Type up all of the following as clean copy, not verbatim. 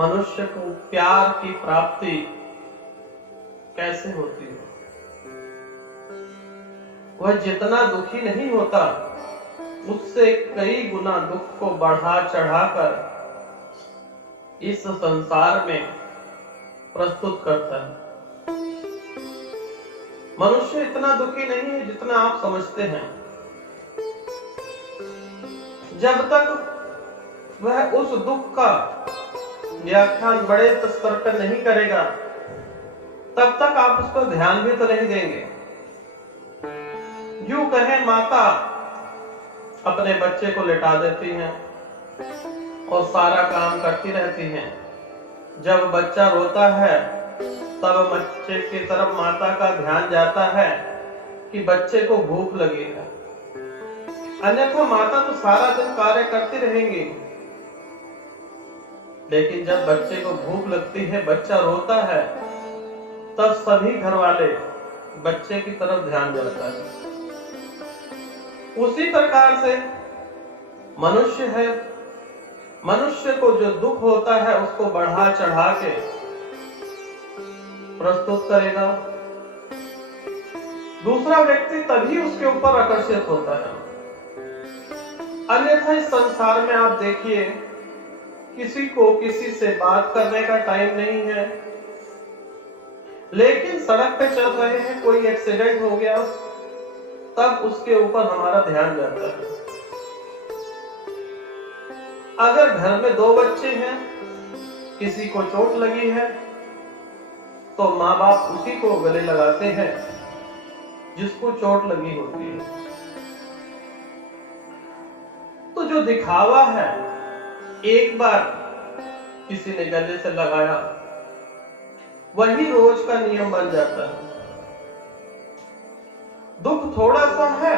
मनुष्य को प्यार की प्राप्ति कैसे होती है। वह जितना दुखी नहीं होता उससे कई गुना दुख को बढ़ा चढ़ाकर इस संसार में प्रस्तुत करता है। मनुष्य इतना दुखी नहीं है जितना आप समझते हैं। जब तक वह उस दुख का व्याख्यान बड़े स्तर पर नहीं करेगा तब तक आप उस पर ध्यान भी तो नहीं देंगे। यूं कहें, माता अपने बच्चे को लिटा देती हैं और सारा काम करती रहती हैं। जब बच्चा रोता है तब बच्चे की तरफ माता का ध्यान जाता है कि बच्चे को भूख लगी है, अन्यथा माता तो सारा दिन कार्य करती रहेंगी। लेकिन जब बच्चे को भूख लगती है, बच्चा रोता है, तब सभी घर वाले बच्चे की तरफ ध्यान जाता है। उसी प्रकार से मनुष्य है। मनुष्य को जो दुख होता है उसको बढ़ा चढ़ा के प्रस्तुत करेगा। दूसरा व्यक्ति तभी उसके ऊपर आकर्षित होता है। अन्यथा इस संसार में आप देखिए, किसी को किसी से बात करने का टाइम नहीं है, लेकिन सड़क पे चल रहे हैं, कोई एक्सीडेंट हो गया तब उसके ऊपर हमारा ध्यान जाता है। अगर घर में 2 बच्चे हैं, किसी को चोट लगी है तो माँ बाप उसी को गले लगाते हैं जिसको चोट लगी होती है। तो जो दिखावा है, एक बार किसी ने गले से लगाया, वही रोज का नियम बन जाता है। दुख थोड़ा सा है,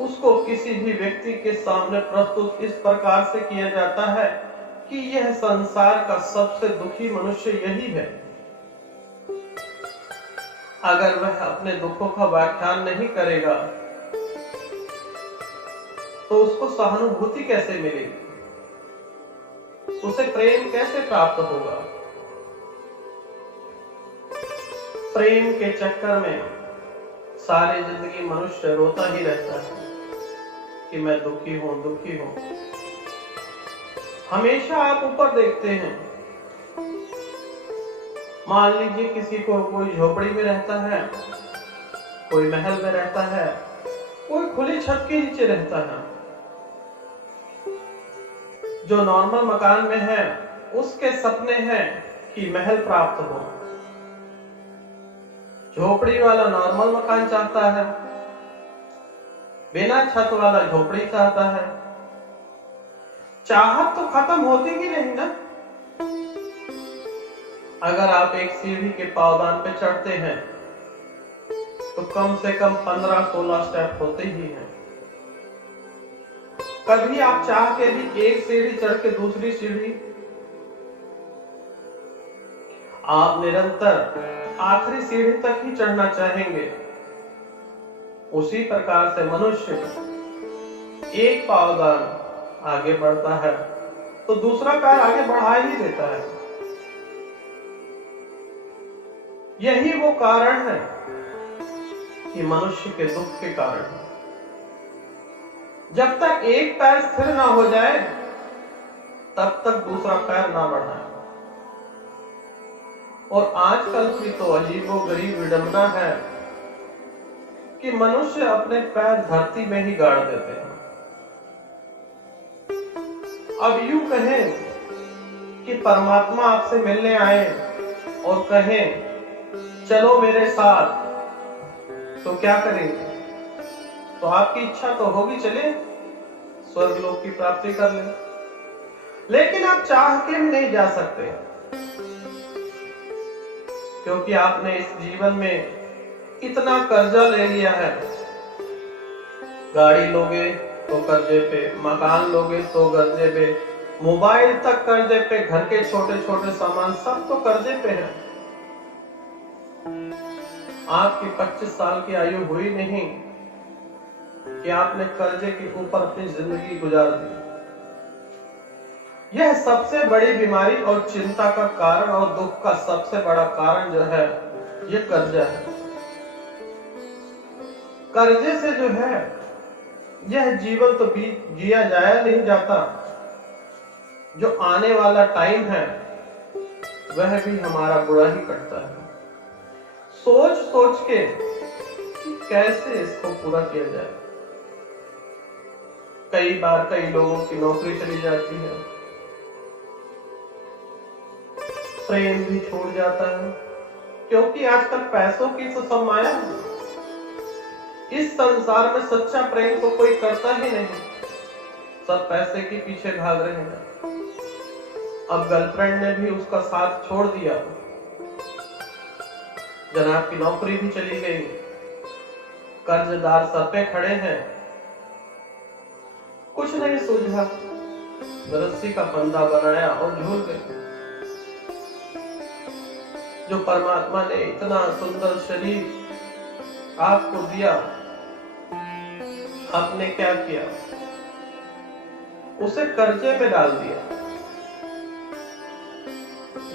उसको किसी भी व्यक्ति के सामने प्रस्तुत इस प्रकार से किया जाता है कि यह संसार का सबसे दुखी मनुष्य यही है। अगर वह अपने दुखों का व्याख्यान नहीं करेगा तो उसको सहानुभूति कैसे मिलेगी, उसे प्रेम कैसे प्राप्त होगा। प्रेम के चक्कर में सारी जिंदगी मनुष्य रोता ही रहता है कि मैं दुखी हूं, दुखी हूं। हमेशा आप ऊपर देखते हैं, मान लीजिए किसी को कोई झोपड़ी में रहता है, कोई महल में रहता है, कोई खुली छत के नीचे रहता है। जो नॉर्मल मकान में है उसके सपने हैं कि महल प्राप्त हो। झोपड़ी वाला नॉर्मल मकान चाहता है, बिना छत वाला झोपड़ी चाहता है। चाहत तो खत्म होती ही नहीं ना। अगर आप एक सीढ़ी के पावदान पे चढ़ते हैं तो कम से कम 15-16 स्टेप होते ही हैं। कभी आप चाह के भी एक सीढ़ी चढ़ के दूसरी सीढ़ी, आप निरंतर आखिरी सीढ़ी तक ही चढ़ना चाहेंगे। उसी प्रकार से मनुष्य एक पावदान आगे बढ़ता है तो दूसरा पैर आगे बढ़ा ही देता है। यही वो कारण है कि मनुष्य के दुख के कारण है। जब तक एक पैर स्थिर ना हो जाए तब तक दूसरा पैर ना बढ़ाए। और आजकल की तो अजीबोगरीब विडंबना है कि मनुष्य अपने पैर धरती में ही गाड़ देते हैं। अब यूं कहें कि परमात्मा आपसे मिलने आए और कहें चलो मेरे साथ, तो क्या करेंगे? तो आपकी इच्छा तो होगी चले स्वर्ग लोक की प्राप्ति कर ले, लेकिन आप चाह के भी नहीं जा सकते, क्योंकि आपने इस जीवन में इतना कर्जा ले लिया है। गाड़ी लोगे तो कर्जे पे, मकान लोगे तो कर्जे पे, मोबाइल तक कर्जे पे, घर के छोटे छोटे सामान सब तो कर्जे पे है। आपकी 25 साल की आयु हुई नहीं कि आपने कर्जे के ऊपर अपनी जिंदगी गुजार दी। यह सबसे बड़ी बीमारी और चिंता का कारण और दुख का सबसे बड़ा कारण जो है यह कर्जा है। कर्जे से जो है यह जीवन तो जिया जाया नहीं जाता, जो आने वाला टाइम है वह भी हमारा बुरा ही कटता है। सोच सोच के कैसे इसको पूरा किया जाए। कई बार कई लोगों की नौकरी चली जाती है, प्रेम भी छूट जाता है, क्योंकि आजकल पैसों की तो सब माया है। इस संसार में सच्चा प्रेम तो कोई करता ही नहीं, सब पैसे के पीछे भाग रहे हैं। अब गर्लफ्रेंड ने भी उसका साथ छोड़ दिया, जनाब की नौकरी भी चली गई, कर्जदार सर पे खड़े हैं, कुछ नहीं सूझा, रस्सी का फंदा बनाया और झूल गए। जो परमात्मा ने इतना सुंदर शरीर आपको दिया, आपने क्या किया? उसे कर्जे में डाल दिया।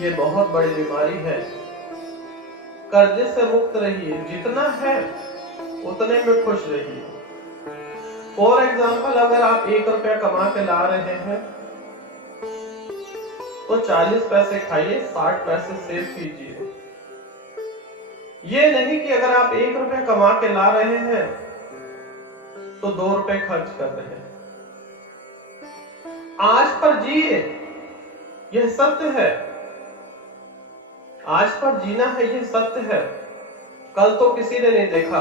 ये बहुत बड़ी बीमारी है। कर्जे से मुक्त रहिए, जितना है उतने में खुश रहिए। फॉर एग्जाम्पल, अगर आप 1 रुपया कमा के ला रहे हैं तो 40 पैसे खाइए, 60 पैसे सेव कीजिए। ये नहीं कि अगर आप 1 रुपया कमा के ला रहे हैं तो 2 रुपए खर्च कर रहे हैं। आज पर जिए, यह सत्य है। आज पर जीना है, यह सत्य है। कल तो किसी ने नहीं देखा